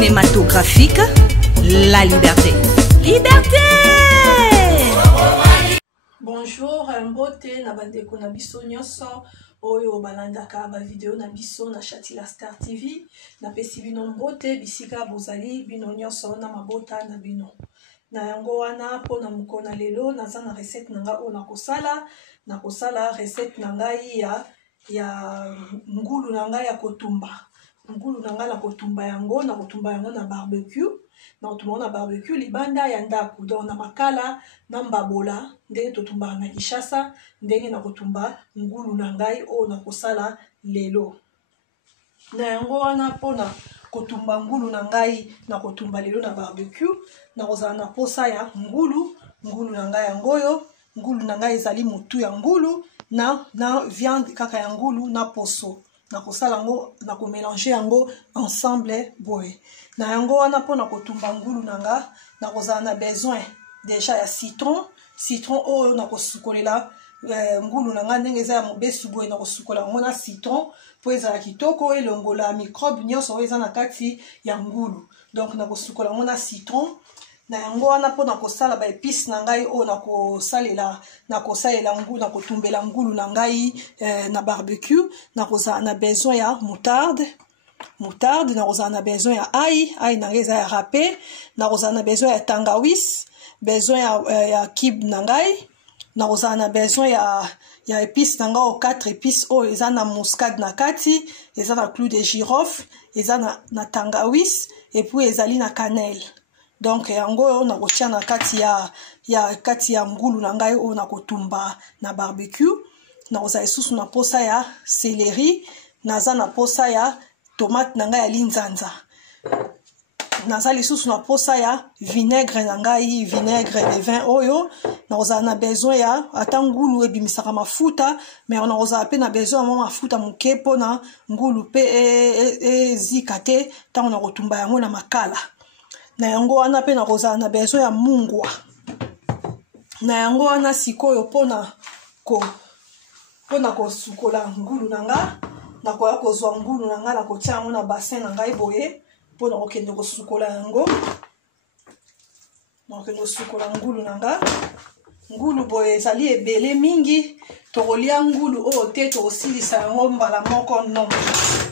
cinématographique, la liberté. Liberté! Bonjour, mbote na bandeko na biso nyonso oyo balandaka ba video na biso na Chatila Star TV na pesi bino mbote bisika bozali bino nyonso na mabota na bino. Na yango wana pona mukona lelo naza na recette nanga o na kosala recette nangai ya ngulu nanga ya kotumba. Ngulu nanga na kotumba yango na barbecue. Na kotumba na barbecue libanda ya ndaku donc na makala na mbabola ndenge totumba na Kishasa ndenge na kotumba ngulu nangai o na kosala lelo. Na yango wana pona kotumba ngulu nangai na kotumba lelo na barbecue na kozala na posa ya ngulu nangai yangoyo ngulu nangai ezali mutu ya ngulu na viande kaka ya ngulu na poso na kosala yango na ko mélanger yango ensemble boye. Na yango wana pona kotumba ngulu nanga na kozala na besoin déjà ya citron oyo na kosukolela ngulu nanga ndenge eza ya mobesu boye na kosukola yango na citron po ezala kitoko elongola microbe nyonso oyo eza na kati ya ngulu. Donc na kosukola yango na citron. Na yango wana pona kosala ba épices na ngai o na kosalela ngulu na kotumbela ngulu na ngai na barbecue na kozala na besoin ya moutarde na kozala na besoin ya ail na ngai eza ya râpé na kozala na besoin ya tangawizi besoin ya cube na ngai na kozala na besoin ya épices na ngai o 4 épices o eza na muscade na kati eza na clou de girofle eza na tangawizi et puis ezali na cannelle. Donc yango na kotia na kati ya ngulu na ngai o na kotumba na barbecue na kozala lisusu na posa ya céleri naza na posa ya tomate na ngai ya linzanza naza lisusu na posa ya vinaigre na ngai vinaigre de vin oyo na kozala na besoin ya ata ngulu ebimisaka mafuta mais na kozala pe na besoin ya mafuta moke mpona ngulu pe ezika te ntango na kotumba yango na makala. Na yango wana pe na kozala na besoin ya mungwa. Na yango wana sikoyo pona kosukola ngulu nanga na koya kozwa ngulu nanga na kotia yango na bassin na ngai boye pona kokende kosukola yango. Na kokende kosukola ngulu nanga. Ngulu boye ezali ebele mingi tokolia ngulu oyo te tokosilisa yango mbala moko non.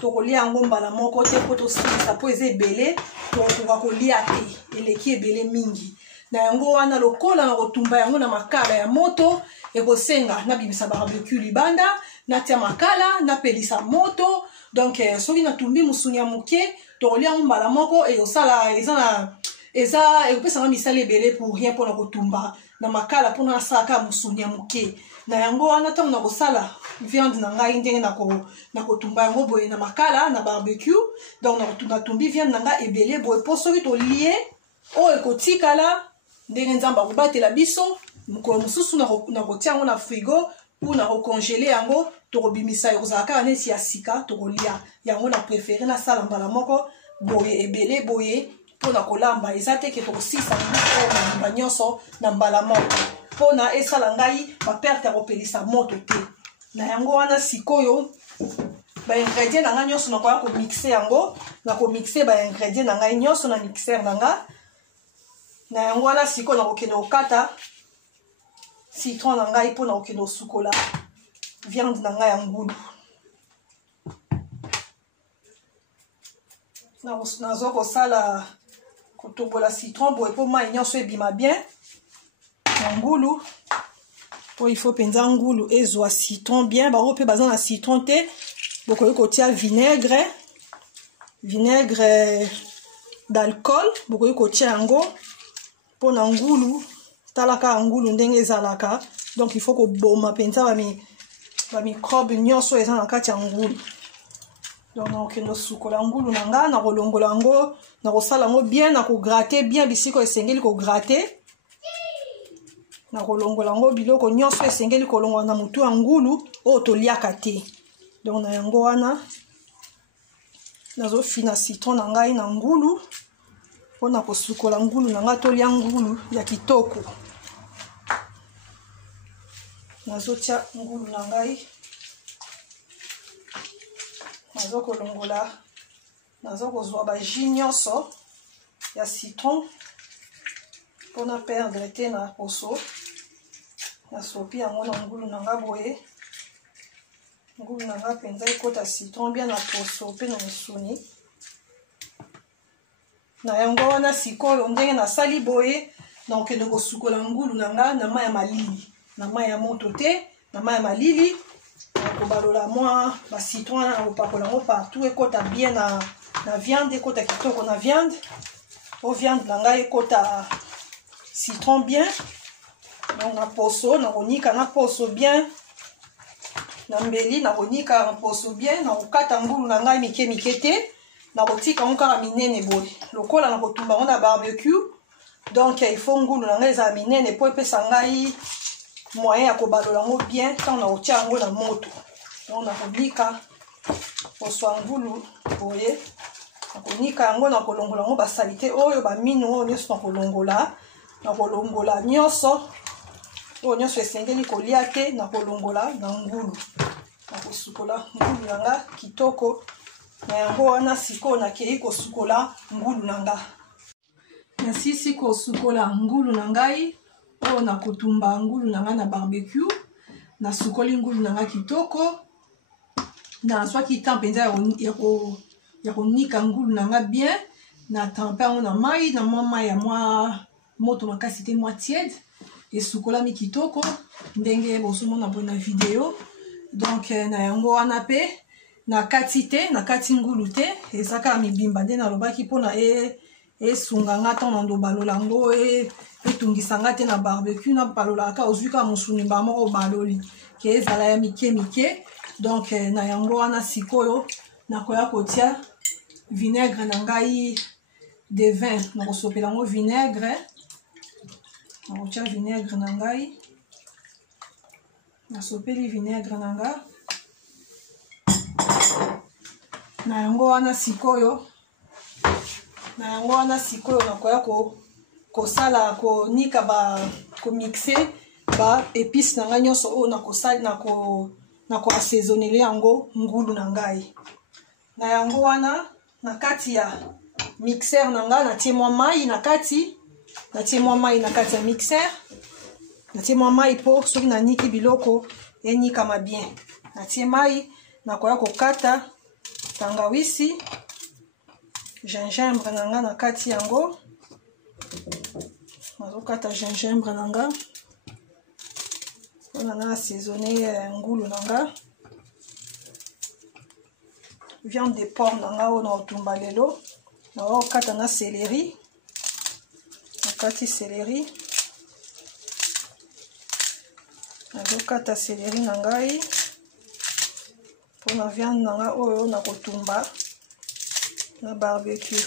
Tokolia yango mbala moko te po tosilisa po eza ebele tokoka kolia te eleki ebele mingi. Na yango wana lokola na kotumba yango na makala ya moto ekosenga na bimisa barbecue libanda natia makala na pelisa moto donc soki natumbi musuni ya muke tokolia yango mbala moko eyosala eza ekopesanga misala ebele pour rien mpona kotumba na makala mpona asalaka musuni ya muke. Na yango wana ntango na kosala viande na ngai ndenge na kotumba yango boye na makala na barbecue donc natumbi viande na ngai ebele boye mpo soki tolie oyo ekotikala ndenge nzambe akobatela biso mokolo mosusu na kotia yango na frigo ou na kokongele yango tokobimisa ekozala kaka neti ya sika tokolia yango na préféré nasala mbala moko boye ebele boye mpona kolamba eza te ke tokosisa na nyonso na mbala moko mpona esala ngai baperte ya kopelisa moto te. Na yango wana sikoyo baingrédient na ngai nyonso nakoya komixe yango na komixe baingrédient na ngai nyonso na mixeur na nga. Na yango wana sikoyo nakokende kokata citron na ngai mpona kokende kosukola viande na ngai ya ngulu. Nazo kosala kotobola citron boye po mai nyonso ebima bien na ngulu po il faut penza ngulu ezwa citron bien bango pe baza na citron te bokoki kotia vinaigre d'alcool bokoki kotia yango mpona ngulu talaka ngulu ndenge ezalaka donc il faut koboma penza bamicrobe nyonso eza na kati ya ngulu. Donc nakokende kosukola ngulu na nga na kolongola yango na kosala yango bien na kogratte bien bisiko esengeli kogratte na kolongola yango biloko nyonso esengeli kolongola na mutu ya ngulu oyo toliaka te. Donc na yango wana nazofina citron na ngai na ngulu mpona kosukola ngulu na nga tolia ngulu ya kitoko. Nazotia ngulu na ngai nazo kolongola nazo kozwa ba jus nyonso ya citron mpona perdre te na poso. Nasopi yango na ngulu na nga boye. Ngulu na nga mpenza ekota citron bien na poso mpe na misuni. Na yango wana sikoyo ndenge nasali boye nakokende kosukola ngulu na nga na mai ya malili. Na mai ya moto te, na mai ya malili. Nakobalola mwa ba citron wana nakopakola yango partout ekota bien na viande, ekota kitoko na viande. O viande na nga ekota citron bien. Donc na poso nakonika na poso bien. Na mbeli nakonika na poso bien, nakokata ngulu na ngai mike mike te. Nakotika yango kaka minene boye. Lokola nakotumba yango na barbecue. Donc il faut ngulu na ngai ezala minene po epesa ngai moyen ya kobalola yango bien ntango nakotia yango na moto. Donc nakonika poso ya ngulu boye. Nakonika yango nakolongola yango basalite oyo bamino oyo nyonso nakolongola nyonso. Oyo nyonso esengeli kolia te nakolongola na ngulu. Nakosukola ngulu na nga kitoko. Na yango wana sikoyo nakei kosukola ngulu na nga. Nasisi kosukola ngulu na ngai. Oyo nakotumba ngulu na nga na barbecue. Nasukoli ngulu na nga kitoko. Nazwaki temps mpenza ya konika ngulu na nga bien. Na trempe yango na mai ya mwa moto makasi te mwa tiède. Esukolami kitoko ndenge bozomona boye na video. Donc na yango wana pe nakati ngulu te, eza kaka mibimba nde nalobaki mpona esunga nga ntango nandobalola yango etungisa nga te na barbecue. Nabalolaka kaka ozwi kaka mosuni mbala moko obaloli ke ezala ya mike mike. Donc na yango wana sikoyo nakoya kotia vinaigre na ngai de vin. Nakosopela yango vinaigre. Nakotia vinaigre na ngai. Nasopeli vinaigre na nga. Na yango wana sikoyo nakoya kosala konika komixe ba épices na ngai nyonso oyo nako assaisonner yango ngulu na ngai. Na yango wana na kati ya mixeur na ngai natie mwa mai na kati. Natie mwa mai na kati ya mixeur. Natie mwa mai po soki naniki biloko enikama bien. Natie mai nakoya kokata tangawisi, gingembre na nga na kati yango. Nazokata gingembre na nga mpona nga assaisonner ngulu na nga. Viande de porc na nga oyo nakotumba lelo. Nakokata na céleri. Nakati céleri. Nazokata céleri na ngai mpona viande na nga oyo nakotumba na barbecue.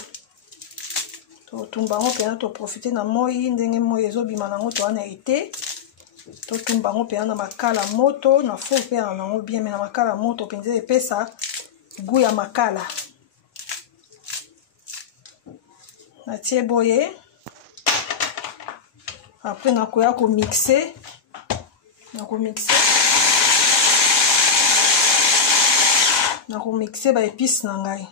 Totumba yango mpena toprofite na moi ndenge moi ezobima nango towana ete. Totumba yango mpena na makala moto na fo mpe na nango bien me na makala moto mpenza epesa goût ya makala. Natie boye. Après nakoya komixer. Nakomixer ba épices na ngai.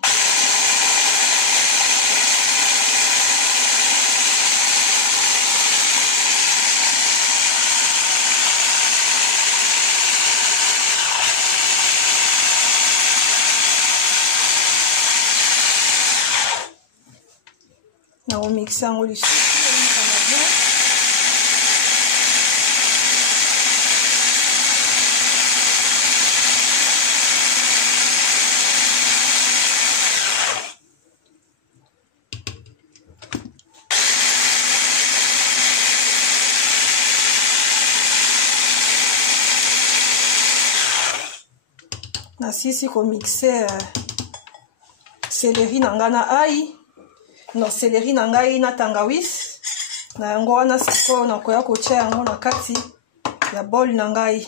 Nakomixer yango lisusu. Nasisi komixer céleri na nga na ai. No céleri na ngai na tangawisi. Na yango wana sikoyo nakoya kotia yango na kati ya bol na ngai.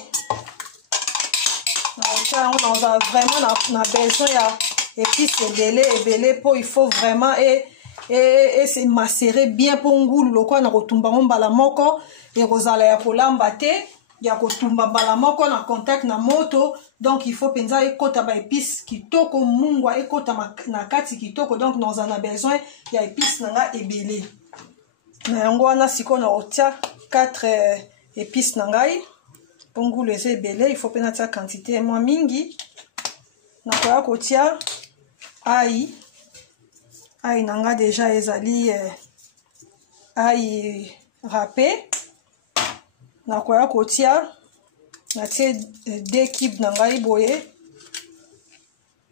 Nakotia yango naza vraiment na besoin ya épices ebele po il faut vraiment se macérer bien po ngulu lokola nakotumba ngo mbala moko ekozala ya kolamba te. ya kotumba mbala moko na contact na moto, donc il faut penza ekota ba épice kitoko, mungwa ekota na kati kitoko, donc nous en a besoin ya épice nanga ebele. Na yango wana siko na otia 4 épices nangai pour ngulu eze ebele, il faut pena tia quantité moins mingi. Na koya kotia ail nanga déjà ezali ail râpé. Na koya kotia na tie 2 cubes nangai boye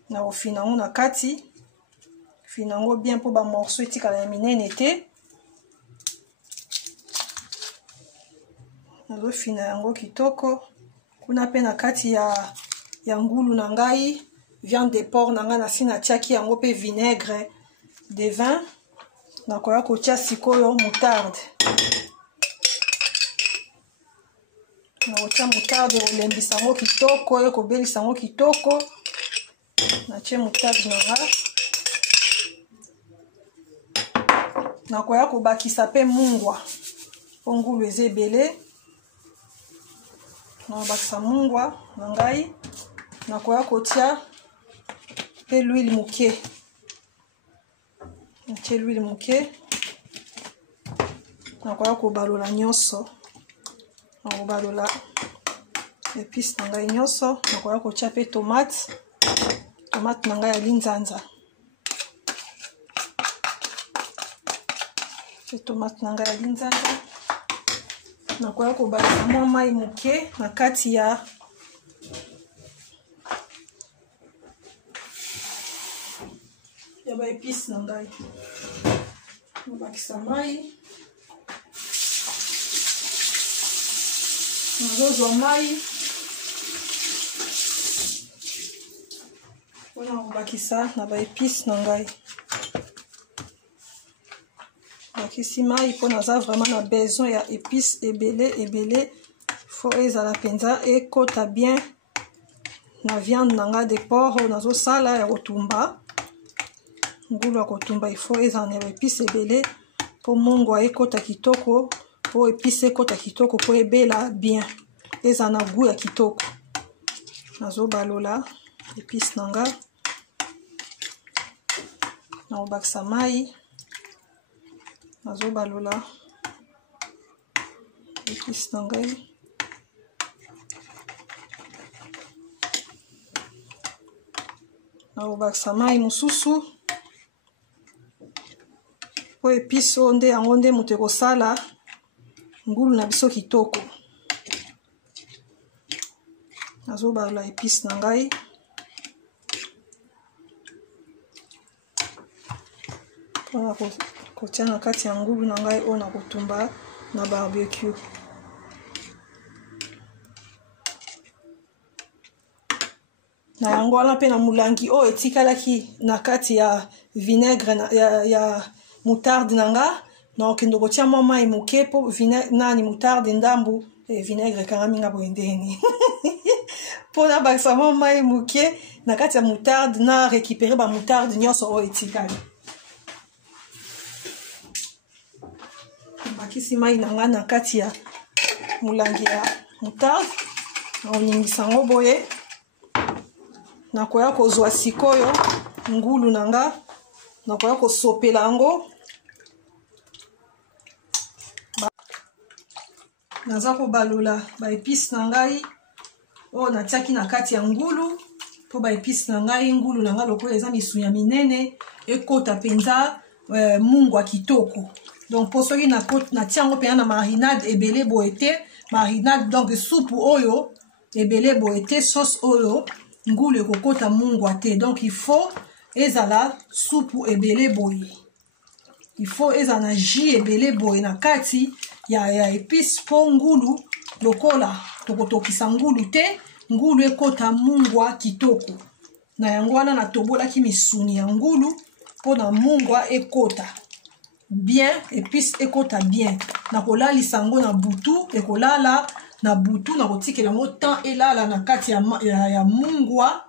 na ofinango na kati, finango bien pour ba morceau etikala ya minene te. Nazo fina yango kitoko. Kuna pe na kati ya ngulu nangai viande de porc nanga na sina tiaki yango pe vinaigre de vin. Na koya kotia sikoyo moutarde. Na kotia moutarde olembisa yango kitoko, ekobelisa yango kitoko. Na tie moutarde nanga. Na koya kobakisa pe mungwa. Ngulu eze ebele. Na bakisa mungwa nangai. Na koya kotia pe l'huile muke. Ntie l'huile muke. Na koya kobalola nyonso. Na kobalola épice nangai nyonso. Na koya kotia pe tomate. Tomate nangai ya linzanza. Pe tomate nangai ya linzanza. Na koya kobalisa mwa mai muke na kati ya ba épice nangai. Nabakisa mai. Nazozwa mai. Wana kobakisa na ba épice nangai. Bakisi mai po naza vraiment na besoin ya épice ebele. Faut ezala penza ekota bien na viande nanga de porc nazo sala ya kotumba. Ngulu ya kotumba il faut ezala na épice ebele po mungwa ekota kitoko, po épice ekota kitoko po ebela bien. Ezala na goût ya kitoko. Nazo balola épice nanga. Na obakisa mai. Nazo balola épice nangai. Na obakisa mai mususu. Po épice onde yango nde moto ekosala ngulu na biso kitoko. Nazo balola épice nangai. Pona kotia na kati ya ngulu nangai o na kotumba na barbecue. Na yango wana pe na mulangi o etikalaki na kati ya vinaigre ya moutarde nanga. Na okendo kotia mwa mai muke po nani moutarde ndambu vinaigre kanga minga boendeni. Pona bakisa mwa mai muke na kati ya moutarde na récupérer ba moutarde nyonso o etikali. Bakisi mai nanga na kati ya mulangi ya moutarde. Na oningisa yango boye. Na koya kozwa sikoyo ngulu nanga. Na koya kosopela yango. Naza kobalola ba épice nangai o natiaki na kati ya ngulu po ba épice nangai ngulu nanga lokola eza misunya minene ekota penza mungwa kitoko. Donc pour soki na tiango pe na marinade ebele boete, marinade donc soupe oyo ebele boete, sauce oyo ngulu ekokota mungwa te. Donc il faut ezala soupe ebele boye. Il faut ezala jus ebele boye na kati ya épice po ngulu lokola tokotokisa ngulu te, ngulu ekota mungwa kitoko. Na yango wana na tobolaki misuni ya ngulu po na mungwa ekota bien, épice ekota bien. Na kolalisa yango na butu, ekolala na butu na kotikela yango temps elala na kati ya mungwa.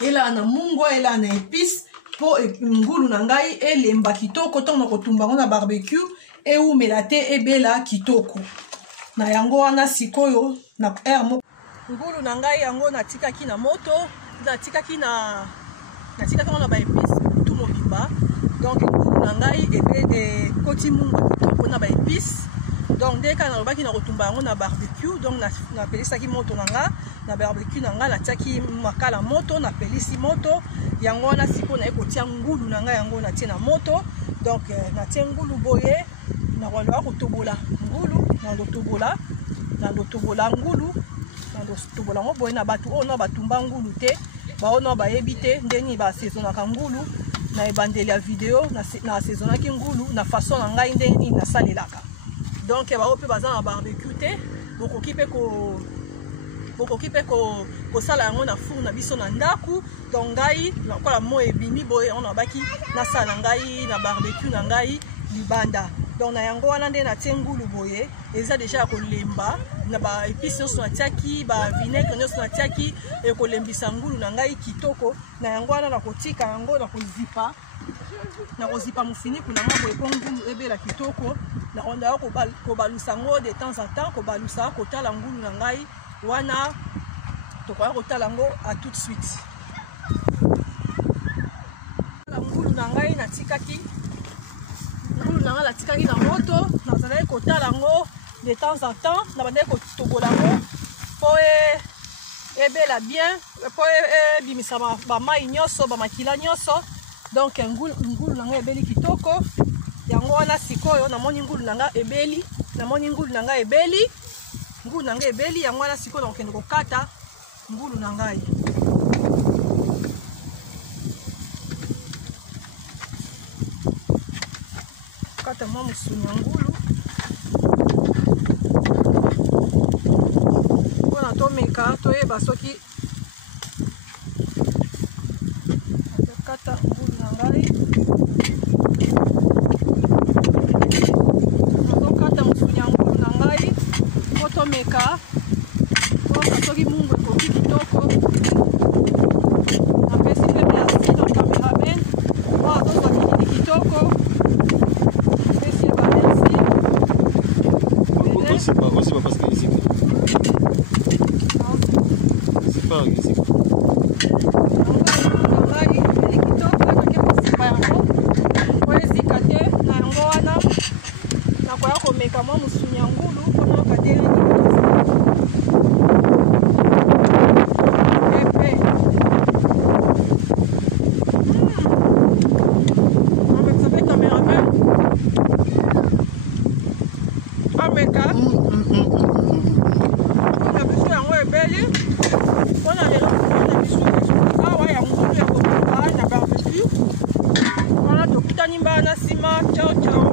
Elala na mungwa, elala na épice po ngulu na ngai elemba kitoko to na kotumba yango na barbecue eumela te ebela kitoko. na yango wana sikoyo na air moko ngulu na ngai yango natikaki na moto natikaki na ba épices tout mobimba donc ngulu na ngai ebe koti mungu mpona ba épices donc dès que nalobaki na kotumba yango na barbecue donc napelisaki moto na nga na barbecue na nga natiaki makala moto napelisi moto yango wana sikoyo naye kotia ngulu na ngai yango natie na moto donc natie ngulu boye nakoloka kotobola ngulu nandotobola ngulu nandotobola ngo boye na bato oyo na batumba ngulu te bao na bayebi te ndeni basaisonaka ngulu na ebandeli ya video na asaisonaki ngulu na façon na ngai ndeni nasalelaka donc bao mpe baza na barbecue te bokoki mpe kosala yango na four na biso na ndaku donc ngai nakola mo ebimi boye on abaki nasala ngai na barbecue na ngai libanda donc na yango wana nde natie ngulu boye eza deja ya kolemba na ba épices nyonso natiaki ba vinaigre nyonso natiaki ekolembisa ngulu na ngai kitoko na yango wana nakotika yango nakozipa mofiniku na nga boye po ngulu ebela kitoko nakondaka kobalusa ngo de temps en temps kobalusa kotala ngulu na ngai wana tokoya kotala yango à tout de suite ngulu na ngai natikaki na moto nazalaki kotala yango de temps en temps nabandaki kotobola yango po ebela bien po ebimisa bamai nyonso bamakila nyonso donc ngulu na ngai ebeli kitoko yango wana sikoyo namoni ngulu na ngai ebeli yango wana sikoyo nakokende kokata ngulu na ngai kata mwa musuni ya ngulu mpona tomeka toyeba soki kata ngulu na ngai nazokata musuni ya ngulu na ngai po tomeka mpona soki mungu ekoki kitoko napesi mpe merci na cameraman po azozwa mikili kitoko aussi pas parce que ici c'est pas ici nakoya komeka mwa musuni ya ngulu mpona okateli epe amekisa mpe cameraman ameka mpona biso yango ebeli mpona lelo komona biso awa ya ngulu ya komeka na barbecue wana tokutani mbala na nsima ciao ciao